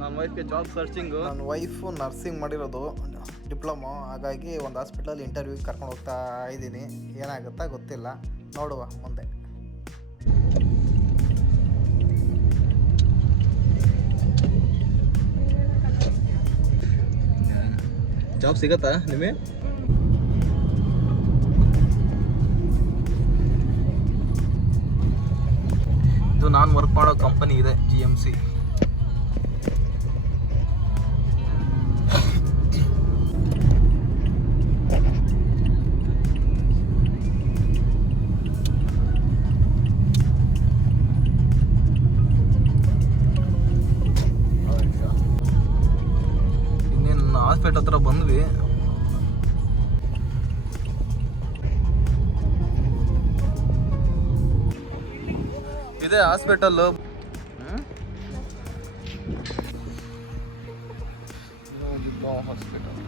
ನನ್ನ ವೈಫ್ಗೆ ಜಾಬ್ ಸರ್ಚಿಂಗು. ನನ್ನ wife nursing ಮಾಡಿರೋದು ಡಿಪ್ಲೊಮೊ, ಹಾಗಾಗಿ ಒಂದು ಹಾಸ್ಪಿಟಲ್ ಇಂಟರ್ವ್ಯೂಗೆ ಕರ್ಕೊಂಡು ಹೋಗ್ತಾ ಇದ್ದೀನಿ. ಏನಾಗುತ್ತಾ ಗೊತ್ತಿಲ್ಲ, ನೋಡುವ ಮುಂದೆ. ಜಾಬ್ ಸಿಗತ್ತಾ ನಿಮಗೆ? ಇದು ನಾನು ವರ್ಕ್ ಮಾಡೋ ಕಂಪನಿ ಇದೆ, GMC. ಇನ್ನೇನು ಹಾಸ್ಪಿಟಲ್ ಹತ್ರ ಬಂದ್ವಿ. ಇದೇ ಹಾಸ್ಪಿಟಲ್ಲು. ಹಾಸ್ಪಿಟಲ್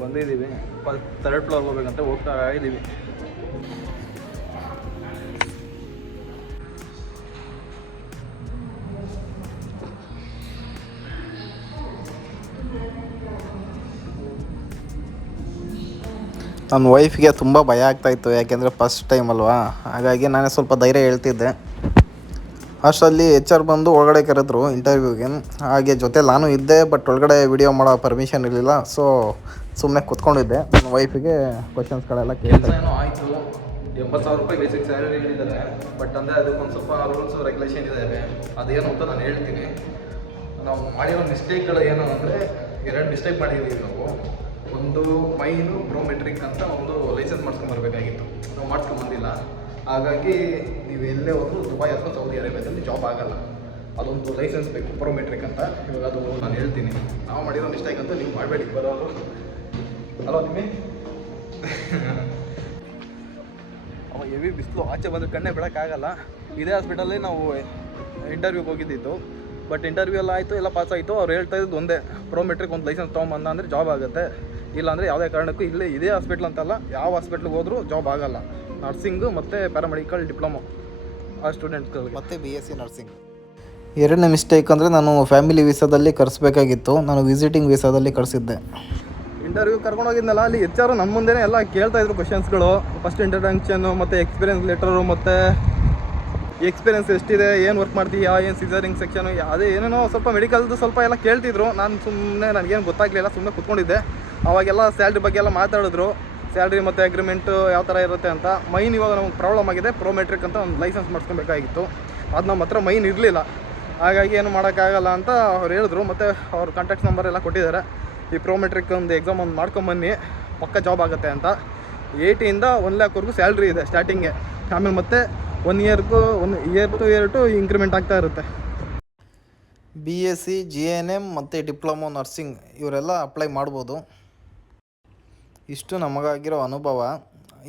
ಬಂದಿದ್ದೀವಿ. 3rd ಫ್ಲೋರ್ ಹೋಗ್ಬೇಕಂತ ಹೋಗ್ತಾ ಇದ್ದೀವಿ. ನನ್ನ ವೈಫ್ಗೆ ತುಂಬ ಭಯ ಆಗ್ತಾಯಿತ್ತು, ಯಾಕೆಂದರೆ ಫಸ್ಟ್ ಟೈಮ್ ಅಲ್ವಾ, ಹಾಗಾಗಿ ನಾನೇ ಸ್ವಲ್ಪ ಧೈರ್ಯ ಹೇಳ್ತಿದ್ದೆ. ಅಷ್ಟರಲ್ಲಿ HR ಬಂದು ಒಳಗಡೆ ಕರೆದ್ರು ಇಂಟರ್ವ್ಯೂಗೆ. ಹಾಗೆ ಜೊತೆ ನಾನು ಇದ್ದೆ, ಬಟ್ ಒಳಗಡೆ ವಿಡಿಯೋ ಮಾಡೋ ಪರ್ಮಿಷನ್ ಇರಲಿಲ್ಲ. ಸೊ ಸುಮ್ಮನೆ ಕೂತ್ಕೊಂಡಿದ್ದೆ. ನನ್ನ ವೈಫಿಗೆ ಕ್ವಶನ್ಸ್ಗಳೆಲ್ಲ ಕೇಳ್ತಾ ಏನೋ ಆಯಿತು. 80,000 ರೂಪಾಯಿ ಬೇಸಿಕ್ ಸ್ಯಾಲರಿ ಹೇಳಿದ್ದಾರೆ. ಬಟ್ ಅಂದರೆ ಅದಕ್ಕೊಂದು ಸ್ವಲ್ಪ ರೂಲ್ಸ್ ರೆಗ್ಯುಲೇಷನ್ ಇದ್ದಾವೆ. ಅದೇನು ಅಂತ ನಾನು ಹೇಳ್ತೀನಿ. ನಾವು ಮಾಡಿರೋ ಮಿಸ್ಟೇಕ್ಗಳು ಏನು ಅಂದರೆ 2 ಮಿಸ್ಟೇಕ್ ಮಾಡಿದ್ದೀವಿ ನಾವು. ಒಂದು ಮೈನು ಪ್ರೋಮೆಟ್ರಿಕ್ ಅಂತ ಒಂದು ಲೈಸೆನ್ಸ್ ಮಾಡಿಸ್ಕೊಂಬರ್ಬೇಕಾಗಿತ್ತು, ನಾವು ಮಾಡಿಸ್ಕೊಂಬಂದಿಲ್ಲ. ಹಾಗಾಗಿ ನೀವು ಎಲ್ಲೇ ಹೋದರೂ ದುಬೈ ಅಥವಾ ಸೌದಿ ಅರೇಬಿಯಾದಲ್ಲಿ ಜಾಬ್ ಆಗೋಲ್ಲ. ಅದೊಂದು ಲೈಸೆನ್ಸ್ ಬೇಕು, ಪ್ರೋಮೆಟ್ರಿಕ್ ಅಂತ. ಇವಾಗ ಅದು ನಾನು ಹೇಳ್ತೀನಿ. ನಾವು ಮಾಡಿರೋ ಮಿಸ್ಟೇಕ್ ಅಂತ ನೀವು ಮಾಡಬೇಡಿ ಬರೋದು. ಅಲ್ವಾ ನಿಮಗೆ? ಅವ ಹೆವಿ ಬಿಸಿಲು, ಆಚೆ ಬಂದು ಕಣ್ಣೇ ಬಿಡೋಕ್ಕಾಗಲ್ಲ. ಇದೇ ಹಾಸ್ಪಿಟಲಲ್ಲಿ ನಾವು ಇಂಟರ್ವ್ಯೂಗೆ ಹೋಗಿದ್ದಿತ್ತು. ಬಟ್ ಇಂಟರ್ವ್ಯೂ ಎಲ್ಲ ಆಯಿತು, ಎಲ್ಲ ಪಾಸ್ ಆಯಿತು. ಅವ್ರು ಹೇಳ್ತಾ ಇದ್ದು ಒಂದೇ, ಪ್ರೋಮೆಟ್ರಿಕ್ ಒಂದು ಲೈಸೆನ್ಸ್ ತೊಗೊಂಬಂದ ಅಂದರೆ ಜಾಬ್ ಆಗುತ್ತೆ. ಇಲ್ಲಾಂದರೆ ಯಾವುದೇ ಕಾರಣಕ್ಕೂ ಇದೇ ಹಾಸ್ಪಿಟ್ಲ್ ಅಂತಲ್ಲ, ಯಾವ ಹಾಸ್ಪಿಟ್ಲಿಗೆ ಹೋದರೂ ಜಾಬ್ ಆಗೋಲ್ಲ. ನರ್ಸಿಂಗು ಮತ್ತು ಪ್ಯಾರಾಮೆಡಿಕಲ್ ಡಿಪ್ಲೊಮೊ ಆ ಸ್ಟೂಡೆಂಟ್ಸ್ಗಳಿಗೆ ಮತ್ತು BSc ನರ್ಸಿಂಗ್. 2ನೇ ಮಿಸ್ಟೇಕ್ ಅಂದರೆ ನಾನು ಫ್ಯಾಮಿಲಿ ವೀಸಾದಲ್ಲಿ ಕರೆಸ್ಬೇಕಾಗಿತ್ತು, ನಾನು ವಿಸಿಟಿಂಗ್ ವೀಸಾದಲ್ಲಿ ಕರೆಸಿದ್ದೆ. ಇಂಟರ್ವ್ಯೂ ಕರ್ಕೊಂಡೋಗಿದ್ನಲ್ಲ, ಅಲ್ಲಿ HR ನಮ್ಮ ಮುಂದೆನೇ ಎಲ್ಲ ಕೇಳ್ತಾಯಿದ್ರು ಕ್ವಶನ್ಸ್ಗಳು. ಫಸ್ಟ್ ಇಂಟ್ರಡಕ್ಷನ್ನು ಮತ್ತು ಎಕ್ಸ್ಪೀರಿಯನ್ಸ್ ಲೆಟರು, ಮತ್ತು ಎಕ್ಸ್ಪೀರಿಯನ್ಸ್ ಎಷ್ಟಿದೆ, ಏನು ವರ್ಕ್ ಮಾಡ್ತೀಯಾ, ಏನು ಸಿಸರಿಂಗ್ ಸೆಕ್ಷನು, ಅದೇ ಏನೇನೋ ಸ್ವಲ್ಪ ಮೆಡಿಕಲ್ದು ಸ್ವಲ್ಪ ಎಲ್ಲ ಕೇಳ್ತಿದ್ರು. ನನಗೇನು ಗೊತ್ತಾಗಲಿಲ್ಲ, ಸುಮ್ಮನೆ ಕೂತ್ಕೊಂಡಿದ್ದೆ. ಅವಾಗೆಲ್ಲ ಸ್ಯಾಲ್ರಿ ಬಗ್ಗೆ ಎಲ್ಲ ಮಾತಾಡಿದ್ರು. ಸ್ಯಾಲ್ರಿ ಮತ್ತು ಅಗ್ರಿಮೆಂಟು ಯಾವ ಥರ ಇರುತ್ತೆ ಅಂತ. ಮೈನ್ ಇವಾಗ ನಮಗೆ ಪ್ರಾಬ್ಲಮ್ ಆಗಿದೆ, ಪ್ರೋಮೆಟ್ರಿಕ್ ಅಂತ ಒಂದು ಲೈಸೆನ್ಸ್ ಮಾಡಿಸ್ಕೊಬೇಕಾಗಿತ್ತು. ಅದು ನಮ್ಮ ಹತ್ರ ಮೈನ್ ಇರಲಿಲ್ಲ, ಹಾಗಾಗಿ ಏನು ಮಾಡೋಕ್ಕಾಗಲ್ಲ ಅಂತ ಅವ್ರು ಹೇಳಿದ್ರು. ಮತ್ತು ಅವ್ರ ಕಾಂಟ್ಯಾಕ್ಟ್ ನಂಬರ್ ಎಲ್ಲ ಕೊಟ್ಟಿದ್ದಾರೆ. ಈ ಪ್ರೋಮೆಟ್ರಿಕ್ ಒಂದು ಎಕ್ಸಾಮ್ ಒಂದು ಮಾಡ್ಕೊಂಬನ್ನಿ, ಪಕ್ಕ ಜಾಬ್ ಆಗುತ್ತೆ ಅಂತ. 80ಇಂದ 1 ಲ್ಯಾಕ್ವರೆಗೂ ಸ್ಯಾಲ್ರಿ ಇದೆ ಸ್ಟಾರ್ಟಿಂಗ್ಗೆ. ಆಮೇಲೆ ಮತ್ತೆ 1 ಇಯರ್ ಟು ಇಯರ್ ಇಂಕ್ರಿಮೆಂಟ್ ಆಗ್ತಾ ಇರುತ್ತೆ. BSc, GNM ಮತ್ತು ಡಿಪ್ಲೊಮೊ ನರ್ಸಿಂಗ್ ಇವರೆಲ್ಲ ಅಪ್ಲೈ ಮಾಡ್ಬೋದು. ಇಷ್ಟು ನಮಗಾಗಿರೋ ಅನುಭವ.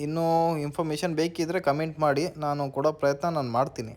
ಇನ್ನೂ ಇನ್ಫಾರ್ಮೇಷನ್ ಬೇಕಿದ್ದರೆ ಕಮೆಂಟ್ ಮಾಡಿ, ನಾನು ಕೊಡೋ ಪ್ರಯತ್ನ ನಾನು ಮಾಡ್ತೀನಿ.